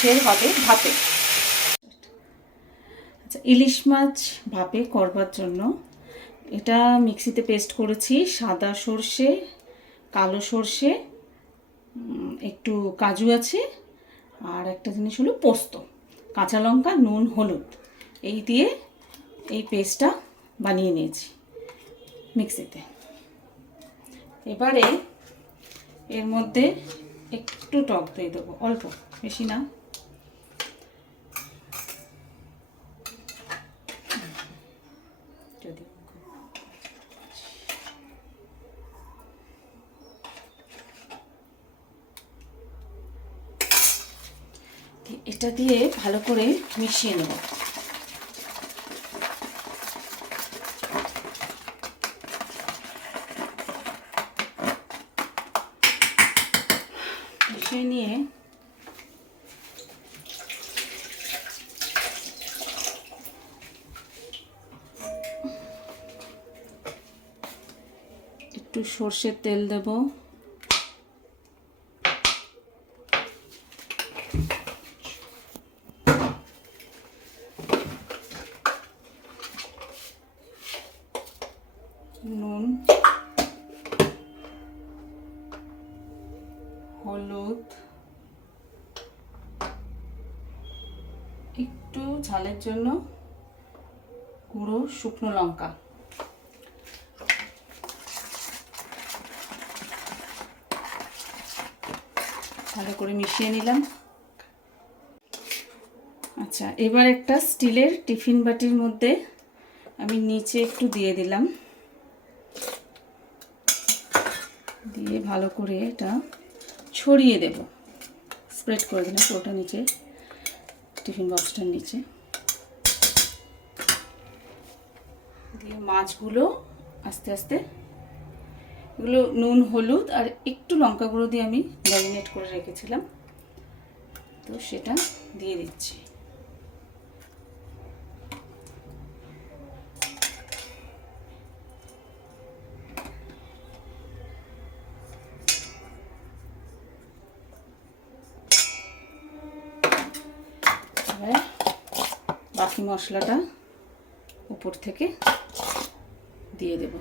মাছের হবে ভাপে। আচ্ছা, ইলিশ মাছ ভাপে করবার জন্য এটা মিক্সিতে পেস্ট করেছি। সাদা সর্ষে, কালো সর্ষে, একটু কাজু আছে, আর একটা জিনিস হলো পোস্ত, কাঁচা লঙ্কা, নুন, হলুদ, এই দিয়ে এই পেস্টটা বানিয়ে নিয়েছি মিক্সিতে। এবারে এর মধ্যে একটু টক দই দেবো, অল্প, বেশি না। যদি এটা দিয়ে ভালো করে মিশিয়ে নেব। মিশিয়ে নিয়ে একটু সর্ষের তেল দেব, নুন, হলুদ, একটু ঝালের জন্য গুঁড়ো শুকনো লঙ্কা, ভালো করে মিশিয়ে নিলাম। আচ্ছা, এবার একটা স্টিলের টিফিন বাটির মধ্যে আমি নিচে একটু দিয়ে দিলাম, দিয়ে ভালো করে এটা ছড়িয়ে দেব, স্প্রেড করে দিলাম পুরোটা নিচে, টিফিন বক্সটার নিচে দিয়ে মাছগুলো আস্তে আস্তে, এগুলো নুন, হলুদ আর একটু লঙ্কা গুঁড়ো দিয়ে আমি ম্যারিনেট করে রেখেছিলাম, তো সেটা দিয়ে দিচ্ছি। এবার বাকি মশলাটা উপর থেকে দিয়ে দেব।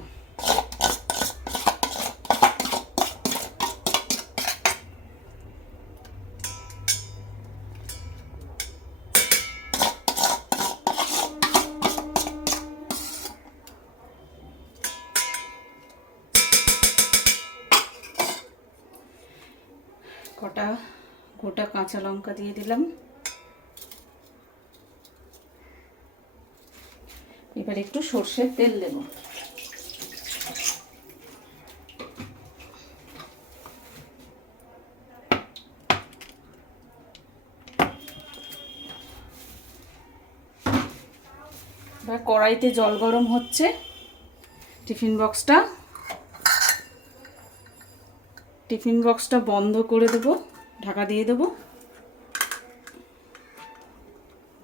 কটা গোটা কাঁচা লঙ্কা দিয়ে দিলাম। এবার একটু সর্ষের তেল দেব। এবার কড়াইতে জল গরম হচ্ছে, টিফিন বক্সটা বন্ধ করে দেব, ঢাকা দিয়ে দেব,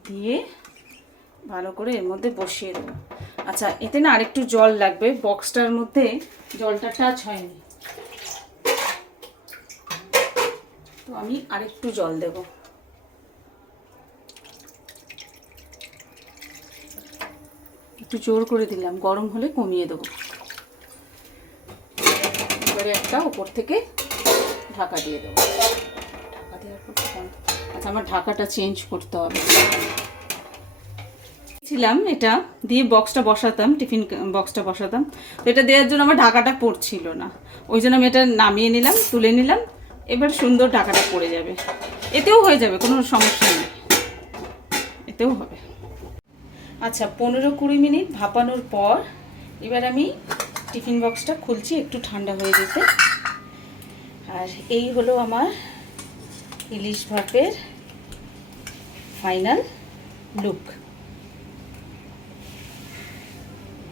দিয়ে ভালো করে এর মধ্যে বসিয়ে দেব। আচ্ছা, এতে না আরেকটু জল লাগবে, বক্সটার মধ্যে জলটা টাচ হয়নি, তো আমি আরেকটু জল দেব। একটু জোর করে দিলাম, গরম হলে কমিয়ে দেবো। এবারে একটা উপর থেকে ঢাকা দিয়ে দেবো। ঢাকা দেওয়ার পর আচ্ছা, আমার ঢাকাটা চেঞ্জ করতে হবে। ছিলাম এটা দিয়ে বক্সটা বসাতাম, টিফিন বক্সটা বসাতাম, তো এটা দেওয়ার জন্য আমার ঢাকাটা পড়ছিল না, ওই জন্য আমি এটা নামিয়ে নিলাম, তুলে নিলাম। এবার সুন্দর ঢাকাটা পড়ে যাবে, এতেও হয়ে যাবে, কোনো সমস্যা নেই, এতেও হবে। আচ্ছা, 15-20 মিনিট ভাপানোর পর এবার আমি টিফিন বক্সটা খুলছি, একটু ঠান্ডা হয়ে যেতে। আর এই হলো আমার ইলিশ ভাপের ফাইনাল লুক।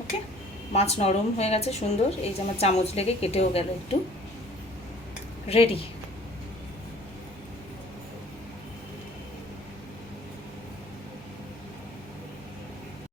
ওকে, মাছ নরম হয়ে গেছে সুন্দর, এই যে আমার চামচ লেগে কেটেও গেল একটু, রেডি।